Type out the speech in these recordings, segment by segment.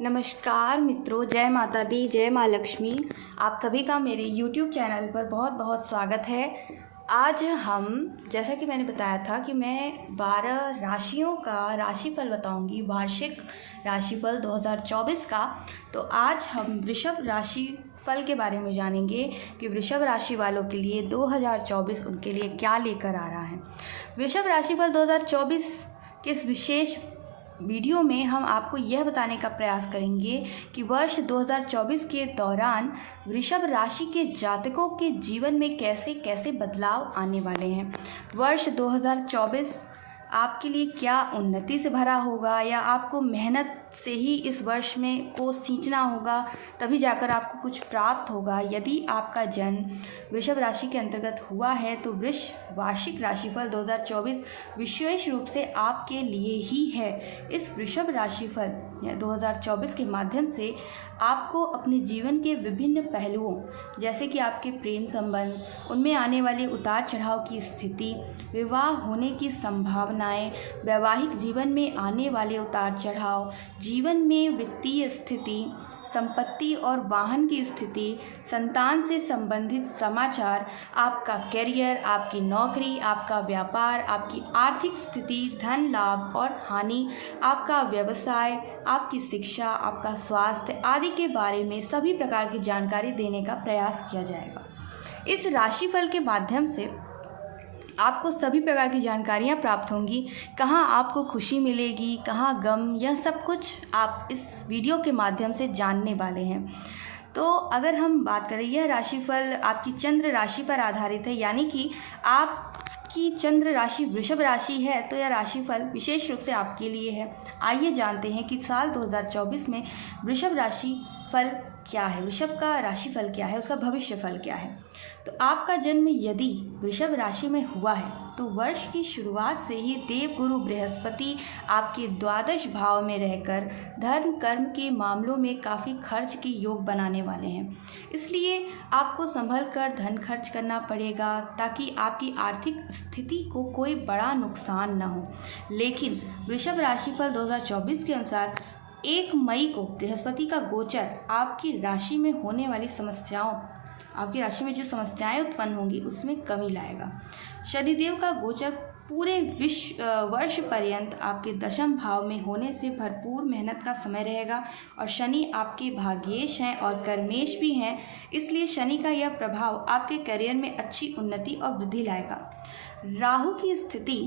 नमस्कार मित्रों, जय माता दी, जय माँ लक्ष्मी। आप सभी का मेरे YouTube चैनल पर बहुत बहुत स्वागत है। आज हम, जैसा कि मैंने बताया था कि मैं 12 राशियों का राशिफल बताऊंगी, वार्षिक राशिफल 2024 का। तो आज हम वृषभ राशि फल के बारे में जानेंगे कि वृषभ राशि वालों के लिए 2024 उनके लिए क्या लेकर आ रहा है। वृषभ राशिफल 2024 के इस विशेष वीडियो में हम आपको यह बताने का प्रयास करेंगे कि वर्ष 2024 के दौरान वृषभ राशि के जातकों के जीवन में कैसे कैसे बदलाव आने वाले हैं। वर्ष 2024 आपके लिए क्या उन्नति से भरा होगा या आपको मेहनत से ही इस वर्ष में को सींचना होगा, तभी जाकर आपको कुछ प्राप्त होगा। यदि आपका जन्म वृषभ राशि के अंतर्गत हुआ है तो वृष वार्षिक राशिफल 2024 विशेष रूप से आपके लिए ही है। इस वृषभ राशिफल 2024 के माध्यम से आपको अपने जीवन के विभिन्न पहलुओं, जैसे कि आपके प्रेम संबंध, उनमें आने वाले उतार चढ़ाव की स्थिति, विवाह होने की संभावनाएं, वैवाहिक जीवन में आने वाले उतार चढ़ाव, जीवन में वित्तीय स्थिति, संपत्ति और वाहन की स्थिति, संतान से संबंधित समाचार, आपका करियर, आपकी नौकरी, आपका व्यापार, आपकी आर्थिक स्थिति, धन लाभ और हानि, आपका व्यवसाय, आपकी शिक्षा, आपका स्वास्थ्य आदि के बारे में सभी प्रकार की जानकारी देने का प्रयास किया जाएगा। इस राशिफल के माध्यम से आपको सभी प्रकार की जानकारियाँ प्राप्त होंगी। कहाँ आपको खुशी मिलेगी, कहाँ गम, यह सब कुछ आप इस वीडियो के माध्यम से जानने वाले हैं। तो अगर हम बात करें, यह राशिफल आपकी चंद्र राशि पर आधारित है, यानी कि आपकी चंद्र राशि वृषभ राशि है तो यह राशिफल विशेष रूप से आपके लिए है। आइए जानते हैं कि साल 2024 में वृषभ राशि फल क्या है, वृषभ का राशिफल क्या है, उसका भविष्य फल क्या है। तो आपका जन्म यदि वृषभ राशि में हुआ है तो वर्ष की शुरुआत से ही देवगुरु बृहस्पति आपके द्वादश भाव में रहकर धर्म कर्म के मामलों में काफ़ी खर्च के योग बनाने वाले हैं। इसलिए आपको संभल कर धन खर्च करना पड़ेगा ताकि आपकी आर्थिक स्थिति को कोई बड़ा नुकसान न हो। लेकिन वृषभ राशिफल 2024 के अनुसार 1 मई को बृहस्पति का गोचर आपकी राशि में होने वाली समस्याओं, आपकी राशि में जो समस्याएं उत्पन्न होंगी उसमें कमी लाएगा। शनिदेव का गोचर पूरे वर्ष पर्यंत आपके दशम भाव में होने से भरपूर मेहनत का समय रहेगा और शनि आपके भाग्येश हैं और कर्मेश भी हैं, इसलिए शनि का यह प्रभाव आपके करियर में अच्छी उन्नति और वृद्धि लाएगा। राहु की स्थिति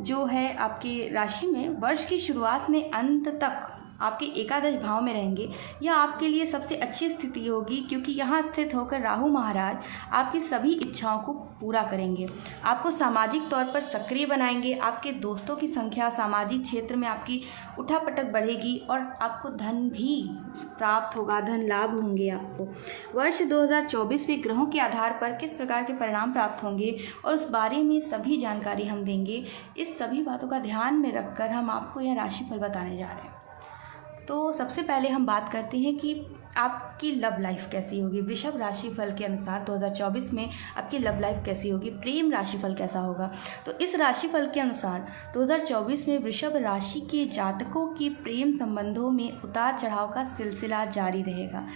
जो है आपके राशि में वर्ष की शुरुआत में अंत तक आपके एकादश भाव में रहेंगे। यह आपके लिए सबसे अच्छी स्थिति होगी क्योंकि यहाँ स्थित होकर राहु महाराज आपकी सभी इच्छाओं को पूरा करेंगे, आपको सामाजिक तौर पर सक्रिय बनाएंगे, आपके दोस्तों की संख्या सामाजिक क्षेत्र में आपकी उठापटक बढ़ेगी और आपको धन भी प्राप्त होगा, धन लाभ होंगे आपको। वर्ष 2024 में ग्रहों के आधार पर किस प्रकार के परिणाम प्राप्त होंगे और उस बारे में सभी जानकारी हम देंगे। इस सभी बातों का ध्यान में रखकर हम आपको यह राशिफल बताने जा रहे हैं। तो सबसे पहले हम बात करते हैं कि आपकी लव लाइफ कैसी होगी। वृषभ राशिफल के अनुसार 2024 में आपकी लव लाइफ कैसी होगी, प्रेम राशिफल कैसा होगा। तो इस राशिफल के अनुसार 2024 में वृषभ राशि के जातकों के प्रेम संबंधों में उतार चढ़ाव का सिलसिला जारी रहेगा।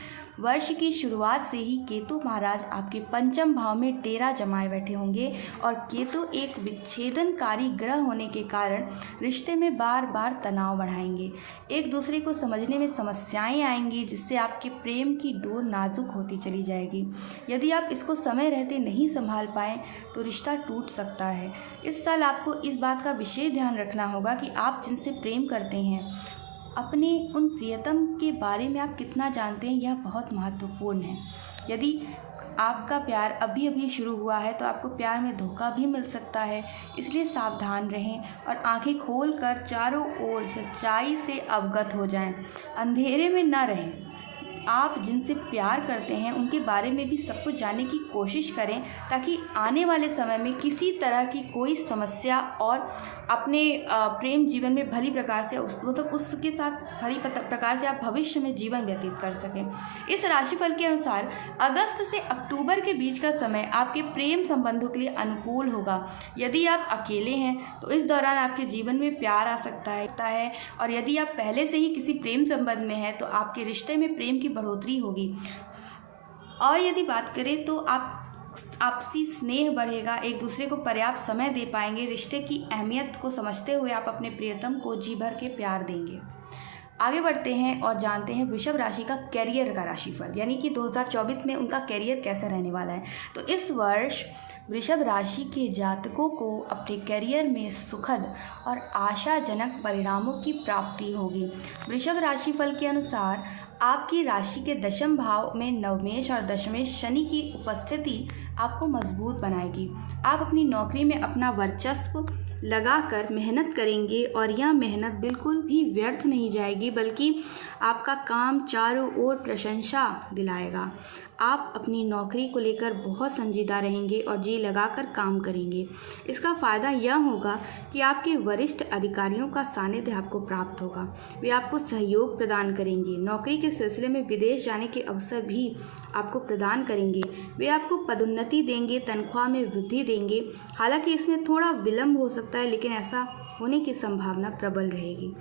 वर्ष की शुरुआत से ही केतु महाराज आपके पंचम भाव में डेरा जमाए बैठे होंगे और केतु एक विच्छेदनकारी ग्रह होने के कारण रिश्ते में बार बार तनाव बढ़ाएंगे। एक दूसरे को समझने में समस्याएं आएंगी जिससे आपके प्रेम की डोर नाजुक होती चली जाएगी। यदि आप इसको समय रहते नहीं संभाल पाएँ तो रिश्ता टूट सकता है। इस साल आपको इस बात का विशेष ध्यान रखना होगा कि आप जिनसे प्रेम करते हैं अपने उन प्रियतम के बारे में आप कितना जानते हैं, यह बहुत महत्वपूर्ण है। यदि आपका प्यार अभी अभी शुरू हुआ है तो आपको प्यार में धोखा भी मिल सकता है, इसलिए सावधान रहें और आंखें खोलकर चारों ओर सच्चाई से अवगत हो जाएं। अंधेरे में न रहें, आप जिनसे प्यार करते हैं उनके बारे में भी सब कुछ जानने की कोशिश करें, ताकि आने वाले समय में किसी तरह की कोई समस्या और अपने प्रेम जीवन में भली प्रकार से उसके साथ भली प्रकार से आप भविष्य में जीवन व्यतीत कर सकें। इस राशिफल के अनुसार अगस्त से अक्टूबर के बीच का समय आपके प्रेम संबंधों के लिए अनुकूल होगा। यदि आप अकेले हैं तो इस दौरान आपके जीवन में प्यार आ सकता है, और यदि आप पहले से ही किसी प्रेम संबंध में हैं तो आपके रिश्ते में प्रेम की बढ़ोतरी होगी। और यदि बात करें तो आपसी स्नेह बढ़ेगा, एक दूसरे को पर्याप्त समय दे पाएंगे, रिश्ते की अहमियत को समझते हुए आप अपने प्रियतम को जी भर के प्यार देंगे। आगे बढ़ते हैं और जानते हैं वृषभ राशि का कैरियर का राशिफल, यानी कि 2024 में उनका कैरियर कैसा रहने वाला है। तो इस वर्ष वृषभ राशि के जातकों को अपने कैरियर में सुखद और आशाजनक परिणामों की प्राप्ति होगी। वृषभ राशिफल के अनुसार आपकी राशि के दशम भाव में नवमेश और दशमेश शनि की उपस्थिति आपको मजबूत बनाएगी। आप अपनी नौकरी में अपना वर्चस्व लगाकर मेहनत करेंगे और यह मेहनत बिल्कुल भी व्यर्थ नहीं जाएगी, बल्कि आपका काम चारों ओर प्रशंसा दिलाएगा। आप अपनी नौकरी को लेकर बहुत संजीदा रहेंगे और जी लगाकर काम करेंगे। इसका फ़ायदा यह होगा कि आपके वरिष्ठ अधिकारियों का सानिध्य आपको प्राप्त होगा, वे आपको सहयोग प्रदान करेंगे। नौकरी के सिलसिले में विदेश जाने के अवसर भी आपको प्रदान करेंगे। वे आपको पदोन्नति देंगे, तनख्वाह में वृद्धि देंगे। हालांकि इसमें थोड़ा विलंब हो सकता है, लेकिन ऐसा होने की संभावना प्रबल रहेगी।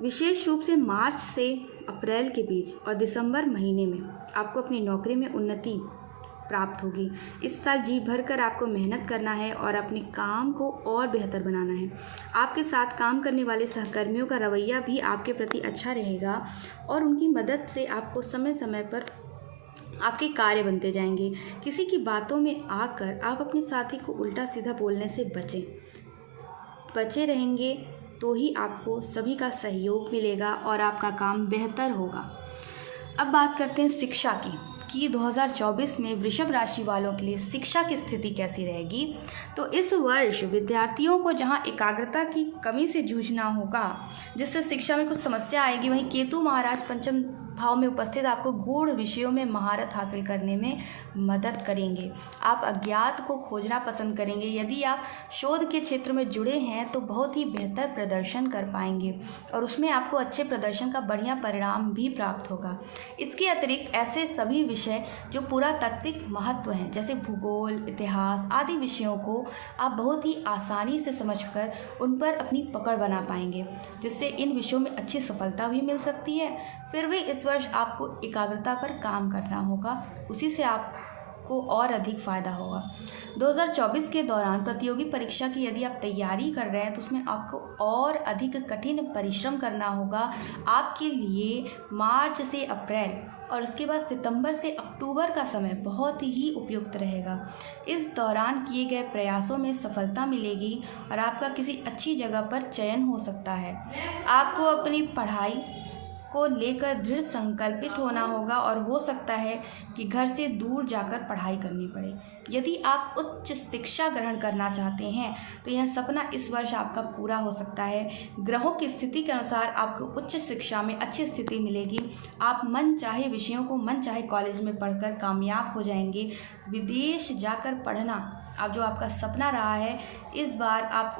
विशेष रूप से मार्च से अप्रैल के बीच और दिसंबर महीने में आपको अपनी नौकरी में उन्नति प्राप्त होगी। इस साल जी भरकर आपको मेहनत करना है और अपने काम को और बेहतर बनाना है। आपके साथ काम करने वाले सहकर्मियों का रवैया भी आपके प्रति अच्छा रहेगा और उनकी मदद से आपको समय समय पर आपके कार्य बनते जाएंगे। किसी की बातों में आकर आप अपने साथी को उल्टा सीधा बोलने से बचे रहेंगे तो ही आपको सभी का सहयोग मिलेगा और आपका काम बेहतर होगा। अब बात करते हैं शिक्षा की कि 2024 में वृषभ राशि वालों के लिए शिक्षा की स्थिति कैसी रहेगी। तो इस वर्ष विद्यार्थियों को जहां एकाग्रता की कमी से जूझना होगा, जिससे शिक्षा में कुछ समस्या आएगी, वहीं केतु महाराज पंचम भाव में उपस्थित आपको गूढ़ विषयों में महारत हासिल करने में मदद करेंगे। आप अज्ञात को खोजना पसंद करेंगे। यदि आप शोध के क्षेत्र में जुड़े हैं तो बहुत ही बेहतर प्रदर्शन कर पाएंगे और उसमें आपको अच्छे प्रदर्शन का बढ़िया परिणाम भी प्राप्त होगा। इसके अतिरिक्त ऐसे सभी विषय जो पुरातात्विक महत्व हैं, जैसे भूगोल, इतिहास आदि विषयों को आप बहुत ही आसानी से समझकर उन पर अपनी पकड़ बना पाएंगे, जिससे इन विषयों में अच्छी सफलता भी मिल सकती है। फिर भी इस वर्ष आपको एकाग्रता पर काम करना होगा, उसी से आपको और अधिक फ़ायदा होगा। 2024 के दौरान प्रतियोगी परीक्षा की यदि आप तैयारी कर रहे हैं तो उसमें आपको और अधिक कठिन परिश्रम करना होगा। आपके लिए मार्च से अप्रैल और उसके बाद सितंबर से अक्टूबर का समय बहुत ही उपयुक्त रहेगा। इस दौरान किए गए प्रयासों में सफलता मिलेगी और आपका किसी अच्छी जगह पर चयन हो सकता है। आपको अपनी पढ़ाई को लेकर दृढ़ संकल्पित होना होगा और हो सकता है कि घर से दूर जाकर पढ़ाई करनी पड़े। यदि आप उच्च शिक्षा ग्रहण करना चाहते हैं तो यह सपना इस वर्ष आपका पूरा हो सकता है। ग्रहों की स्थिति के अनुसार आपको उच्च शिक्षा में अच्छी स्थिति मिलेगी। आप मन चाहे विषयों को मन चाहे कॉलेज में पढ़कर कामयाब हो जाएंगे। विदेश जाकर पढ़ना अब जो आपका सपना रहा है, इस बार आप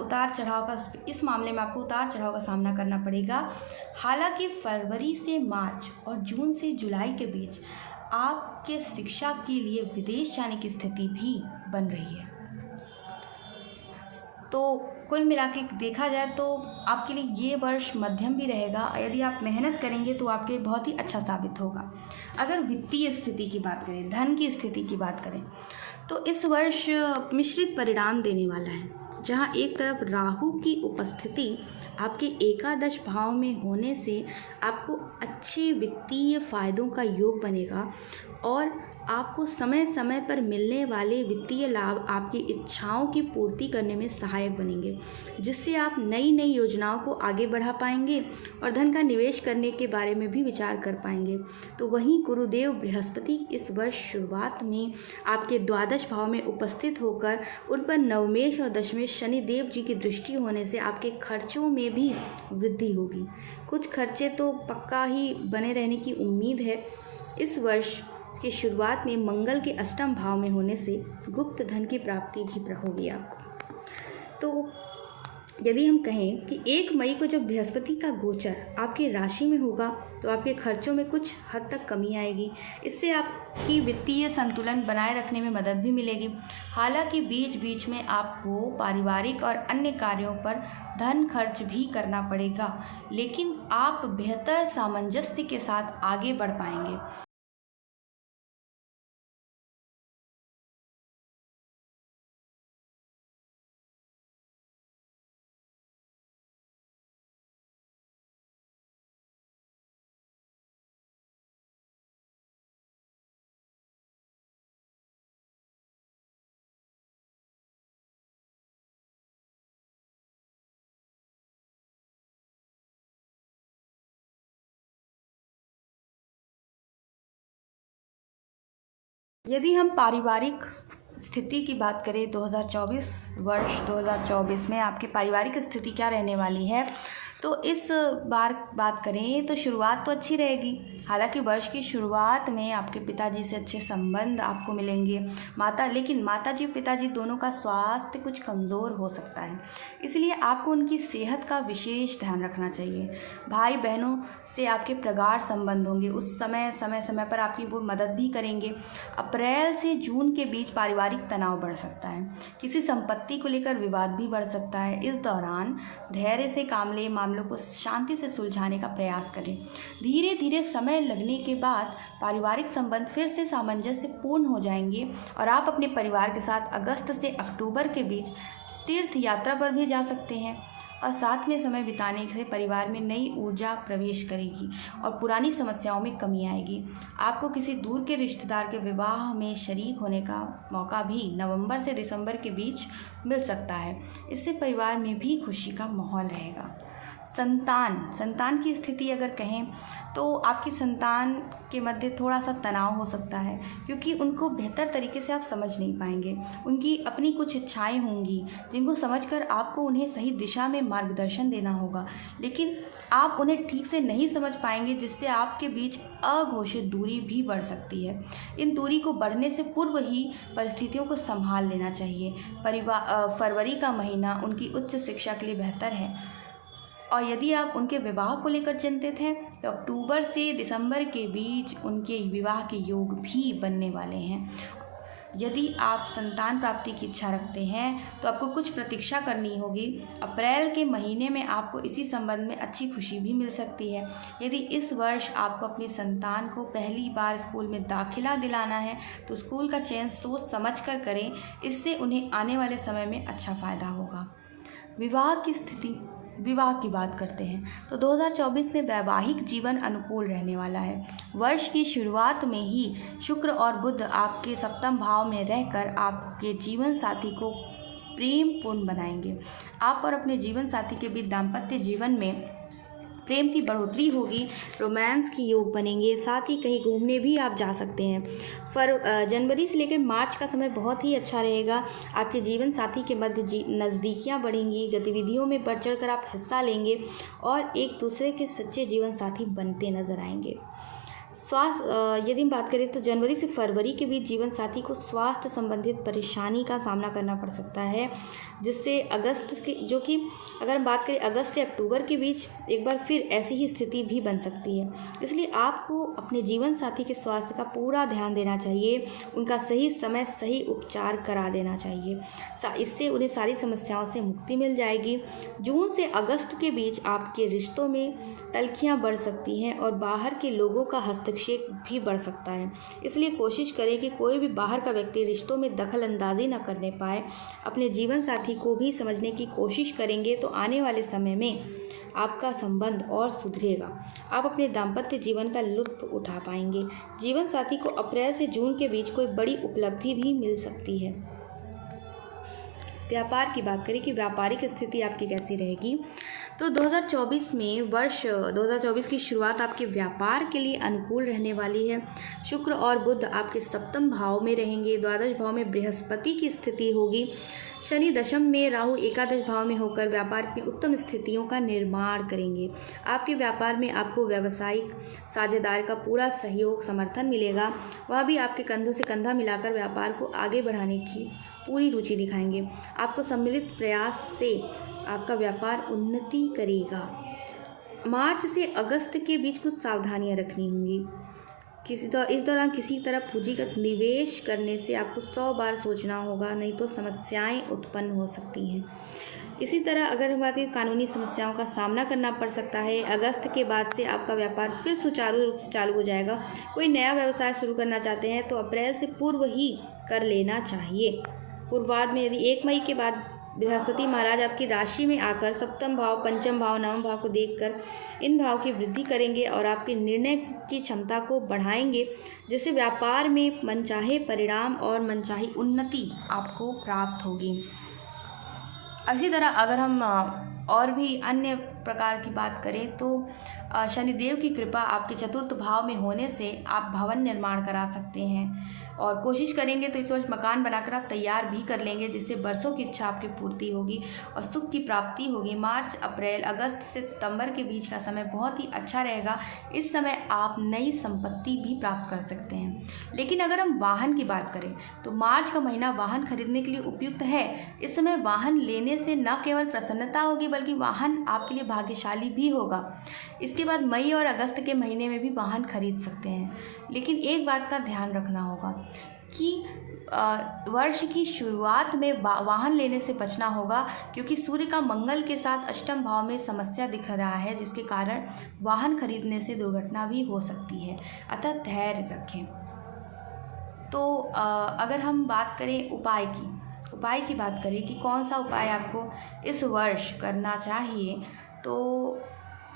इस मामले में आपको उतार चढ़ाव का सामना करना पड़ेगा। हालांकि फरवरी से मार्च और जून से जुलाई के बीच आपके शिक्षा के लिए विदेश जाने की स्थिति भी बन रही है। तो कुल मिला के देखा जाए तो आपके लिए ये वर्ष मध्यम भी रहेगा। यदि आप मेहनत करेंगे तो आपके लिए बहुत ही अच्छा साबित होगा। अगर वित्तीय स्थिति की बात करें, धन की स्थिति की बात करें, तो इस वर्ष मिश्रित परिणाम देने वाला है। जहां एक तरफ राहु की उपस्थिति आपके एकादश भाव में होने से आपको अच्छे वित्तीय फायदों का योग बनेगा और आपको समय समय पर मिलने वाले वित्तीय लाभ आपकी इच्छाओं की पूर्ति करने में सहायक बनेंगे, जिससे आप नई नई योजनाओं को आगे बढ़ा पाएंगे और धन का निवेश करने के बारे में भी विचार कर पाएंगे। तो वहीं गुरुदेव बृहस्पति इस वर्ष शुरुआत में आपके द्वादश भाव में उपस्थित होकर उन पर नवमेश और दशमेश शनि देव जी की दृष्टि होने से आपके खर्चों में भी वृद्धि होगी। कुछ खर्चे तो पक्का ही बने रहने की उम्मीद है। इस वर्ष की शुरुआत में मंगल के अष्टम भाव में होने से गुप्त धन की प्राप्ति भी होगी आपको। तो यदि हम कहें कि 1 मई को जब बृहस्पति का गोचर आपकी राशि में होगा तो आपके खर्चों में कुछ हद तक कमी आएगी। इससे आपकी वित्तीय संतुलन बनाए रखने में मदद भी मिलेगी। हालांकि बीच बीच में आपको पारिवारिक और अन्य कार्यों पर धन खर्च भी करना पड़ेगा, लेकिन आप बेहतर सामंजस्य के साथ आगे बढ़ पाएंगे। यदि हम पारिवारिक स्थिति की बात करें 2024 में आपकी पारिवारिक स्थिति क्या रहने वाली है, तो इस बार बात करें तो शुरुआत तो अच्छी रहेगी। हालांकि वर्ष की शुरुआत में आपके पिताजी से अच्छे संबंध आपको मिलेंगे। लेकिन माताजी और पिताजी दोनों का स्वास्थ्य कुछ कमज़ोर हो सकता है, इसलिए आपको उनकी सेहत का विशेष ध्यान रखना चाहिए। भाई बहनों से आपके प्रगाढ़ संबंध होंगे, उस समय पर आपकी वो मदद भी करेंगे। अप्रैल से जून के बीच पारिवारिक तनाव बढ़ सकता है, किसी संपत्ति को लेकर विवाद भी बढ़ सकता है। इस दौरान धैर्य से काम लें, मामलों को शांति से सुलझाने का प्रयास करें। धीरे धीरे समय लगने के बाद पारिवारिक संबंध फिर से सामंजस्य पूर्ण हो जाएंगे और आप अपने परिवार के साथ अगस्त से अक्टूबर के बीच तीर्थ यात्रा पर भी जा सकते हैं और साथ में समय बिताने से परिवार में नई ऊर्जा प्रवेश करेगी और पुरानी समस्याओं में कमी आएगी। आपको किसी दूर के रिश्तेदार के विवाह में शरीक होने का मौका भी नवंबर से दिसंबर के बीच मिल सकता है। इससे परिवार में भी खुशी का माहौल रहेगा। संतान की स्थिति अगर कहें तो आपकी संतान के मध्य थोड़ा सा तनाव हो सकता है, क्योंकि उनको बेहतर तरीके से आप समझ नहीं पाएंगे। उनकी अपनी कुछ इच्छाएं होंगी जिनको समझकर आपको उन्हें सही दिशा में मार्गदर्शन देना होगा, लेकिन आप उन्हें ठीक से नहीं समझ पाएंगे, जिससे आपके बीच अघोषित दूरी भी बढ़ सकती है। इन दूरी को बढ़ने से पूर्व ही परिस्थितियों को संभाल लेना चाहिए। फरवरी का महीना उनकी उच्च शिक्षा के लिए बेहतर है और यदि आप उनके विवाह को लेकर चिंतित हैं तो अक्टूबर से दिसंबर के बीच उनके विवाह के योग भी बनने वाले हैं। यदि आप संतान प्राप्ति की इच्छा रखते हैं तो आपको कुछ प्रतीक्षा करनी होगी। अप्रैल के महीने में आपको इसी संबंध में अच्छी खुशी भी मिल सकती है। यदि इस वर्ष आपको अपनी संतान को पहली बार स्कूल में दाखिला दिलाना है तो स्कूल का चयन सोच समझ कर करें, इससे उन्हें आने वाले समय में अच्छा फ़ायदा होगा। विवाह की बात करते हैं तो 2024 में वैवाहिक जीवन अनुकूल रहने वाला है। वर्ष की शुरुआत में ही शुक्र और बुध आपके सप्तम भाव में रहकर आपके जीवन साथी को प्रेमपूर्ण बनाएंगे। आप और अपने जीवन साथी के बीच दाम्पत्य जीवन में प्रेम की बढ़ोतरी होगी, रोमांस की योग बनेंगे, साथ ही कहीं घूमने भी आप जा सकते हैं। जनवरी से लेकर मार्च का समय बहुत ही अच्छा रहेगा। आपके जीवन साथी के मध्य नज़दीकियाँ बढ़ेंगी, गतिविधियों में बढ़ चढ़ कर आप हिस्सा लेंगे और एक दूसरे के सच्चे जीवन साथी बनते नजर आएंगे। यदि हम बात करें तो जनवरी से फरवरी के बीच जीवन साथी को स्वास्थ्य संबंधित परेशानी का सामना करना पड़ सकता है, जिससे अगर हम बात करें अगस्त से अक्टूबर के बीच एक बार फिर ऐसी ही स्थिति भी बन सकती है। इसलिए आपको अपने जीवन साथी के स्वास्थ्य का पूरा ध्यान देना चाहिए, उनका सही समय सही उपचार करा देना चाहिए। इससे उन्हें सारी समस्याओं से मुक्ति मिल जाएगी। जून से अगस्त के बीच आपके रिश्तों में तल्खियाँ बढ़ सकती हैं और बाहर के लोगों का हस्तक्षेप भी बढ़ सकता है। इसलिए कोशिश करें कि कोई भी बाहर का व्यक्ति रिश्तों में दखल अंदाजी न करने पाए। अपने जीवन साथी को भी समझने की कोशिश करेंगे तो आने वाले समय में आपका संबंध और सुधरेगा। आप अपने दाम्पत्य जीवन का लुत्फ उठा पाएंगे। जीवन साथी को अप्रैल से जून के बीच कोई बड़ी उपलब्धि भी मिल सकती है। व्यापार की बात करें कि व्यापारिक स्थिति आपकी कैसी रहेगी, तो 2024 में वर्ष 2024 की शुरुआत आपके व्यापार के लिए अनुकूल रहने वाली है। शुक्र और बुध आपके सप्तम भाव में रहेंगे। द्वादश भाव में बृहस्पति की स्थिति होगी। शनि दशम में, राहु एकादश भाव में होकर व्यापार में उत्तम स्थितियों का निर्माण करेंगे। आपके व्यापार में आपको व्यावसायिक साझेदार का पूरा सहयोग समर्थन मिलेगा। वह भी आपके कंधों से कंधा मिलाकर व्यापार को आगे बढ़ाने की पूरी रुचि दिखाएंगे। आपको सम्मिलित प्रयास से आपका व्यापार उन्नति करेगा। मार्च से अगस्त के बीच कुछ सावधानियां रखनी होंगी। इस दौरान किसी तरह पूंजीगत निवेश करने से आपको 100 बार सोचना होगा, नहीं तो समस्याएं उत्पन्न हो सकती हैं। इसी तरह अगर हम बात करें, कानूनी समस्याओं का सामना करना पड़ सकता है। अगस्त के बाद से आपका व्यापार फिर सुचारू रूप से चालू हो जाएगा। कोई नया व्यवसाय शुरू करना चाहते हैं तो अप्रैल से पूर्व ही कर लेना चाहिए। पूर्वार्ध में यदि 1 मई के बाद बृहस्पति महाराज आपकी राशि में आकर सप्तम भाव, पंचम भाव, नवम भाव को देखकर इन भाव की वृद्धि करेंगे और आपके निर्णय की क्षमता को बढ़ाएंगे, जिससे व्यापार में मनचाहे परिणाम और मनचाही उन्नति आपको प्राप्त होगी। इसी तरह अगर हम और भी अन्य प्रकार की बात करें तो शनिदेव की कृपा आपके चतुर्थ भाव में होने से आप भवन निर्माण करा सकते हैं और कोशिश करेंगे तो इस वर्ष मकान बनाकर आप तैयार भी कर लेंगे, जिससे बरसों की इच्छा आपकी पूर्ति होगी और सुख की प्राप्ति होगी। मार्च, अप्रैल, अगस्त से सितंबर के बीच का समय बहुत ही अच्छा रहेगा। इस समय आप नई संपत्ति भी प्राप्त कर सकते हैं। लेकिन अगर हम वाहन की बात करें तो मार्च का महीना वाहन खरीदने के लिए उपयुक्त है। इस समय वाहन लेने से न केवल प्रसन्नता होगी बल्कि वाहन आपके लिए भाग्यशाली भी होगा। इसके बाद मई और अगस्त के महीने में भी वाहन खरीद सकते हैं। लेकिन एक बात का ध्यान रखना होगा कि वर्ष की शुरुआत में वाहन लेने से बचना होगा, क्योंकि सूर्य का मंगल के साथ अष्टम भाव में समस्या दिख रहा है, जिसके कारण वाहन खरीदने से दुर्घटना भी हो सकती है। अतः धैर्य रखें। तो अगर हम बात करें उपाय की बात करें कि कौन सा उपाय आपको इस वर्ष करना चाहिए, तो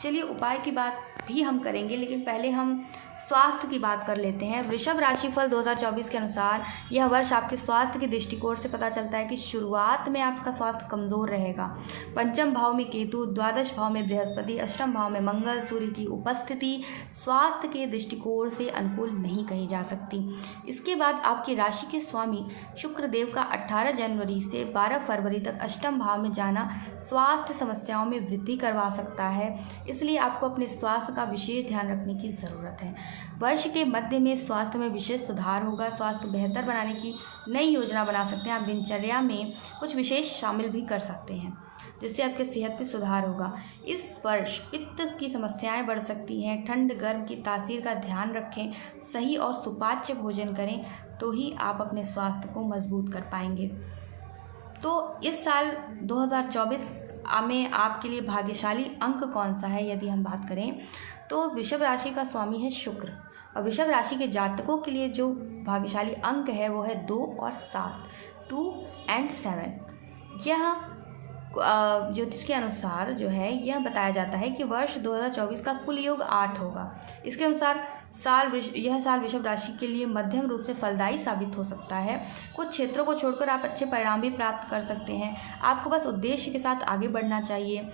चलिए उपाय की बात भी हम करेंगे, लेकिन पहले हम स्वास्थ्य की बात कर लेते हैं। वृषभ राशिफल 2024 के अनुसार यह वर्ष आपके स्वास्थ्य के दृष्टिकोण से पता चलता है कि शुरुआत में आपका स्वास्थ्य कमज़ोर रहेगा। पंचम भाव में केतु, द्वादश भाव में बृहस्पति, अष्टम भाव में मंगल, सूर्य की उपस्थिति स्वास्थ्य के दृष्टिकोण से अनुकूल नहीं कही जा सकती। इसके बाद आपकी राशि के स्वामी शुक्र देव का 18 जनवरी से 12 फरवरी तक अष्टम भाव में जाना स्वास्थ्य समस्याओं में वृद्धि करवा सकता है। इसलिए आपको अपने स्वास्थ्य का विशेष ध्यान रखने की ज़रूरत है। वर्ष के मध्य में स्वास्थ्य में विशेष सुधार होगा। स्वास्थ्य बेहतर बनाने की नई योजना बना सकते हैं। आप दिनचर्या में कुछ विशेष शामिल भी कर सकते हैं, जिससे आपके सेहत में सुधार होगा। इस वर्ष पित्त की समस्याएं बढ़ सकती हैं। ठंड गर्म की तासीर का ध्यान रखें। सही और सुपाच्य भोजन करें तो ही आप अपने स्वास्थ्य को मजबूत कर पाएंगे। तो इस साल 2024 में आपके लिए भाग्यशाली अंक कौन सा है, यदि हम बात करें तो वृषभ राशि का स्वामी है शुक्र, और वृषभ राशि के जातकों के लिए जो भाग्यशाली अंक है वो है 2 और 7, 2 और 7। यह ज्योतिष के अनुसार जो है यह बताया जाता है कि वर्ष 2024 का कुल योग 8 होगा। इसके अनुसार यह साल वृषभ राशि के लिए मध्यम रूप से फलदायी साबित हो सकता है। कुछ क्षेत्रों को छोड़कर आप अच्छे परिणाम भी प्राप्त कर सकते हैं। आपको बस उद्देश्य के साथ आगे बढ़ना चाहिए।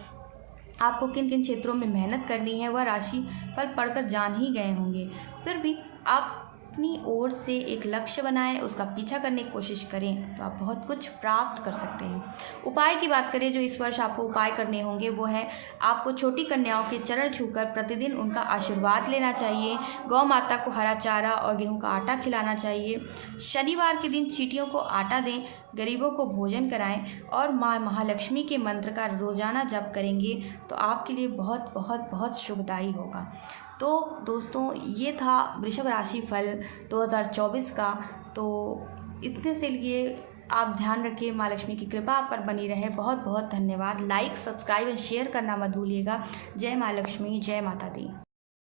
आपको किन किन क्षेत्रों में मेहनत करनी है वह राशि फल पढ़कर जान ही गए होंगे। फिर भी आप अपनी ओर से एक लक्ष्य बनाएं, उसका पीछा करने की कोशिश करें तो आप बहुत कुछ प्राप्त कर सकते हैं। उपाय की बात करें जो इस वर्ष आपको उपाय करने होंगे वो है आपको छोटी कन्याओं के चरण छूकर प्रतिदिन उनका आशीर्वाद लेना चाहिए। गौ माता को हरा चारा और गेहूं का आटा खिलाना चाहिए। शनिवार के दिन चींटियों को आटा दें, गरीबों को भोजन कराएं और माँ महालक्ष्मी के मंत्र का रोजाना जप करेंगे तो आपके लिए बहुत बहुत बहुत शुभदायी होगा। तो दोस्तों ये था वृषभ राशि फल 2024 का। तो इतने से लिए आप ध्यान रखिए, माँ लक्ष्मी की कृपा आप पर बनी रहे। बहुत बहुत धन्यवाद। लाइक, सब्सक्राइब और शेयर करना मत भूलिएगा। जय माँ लक्ष्मी, जय माता दी।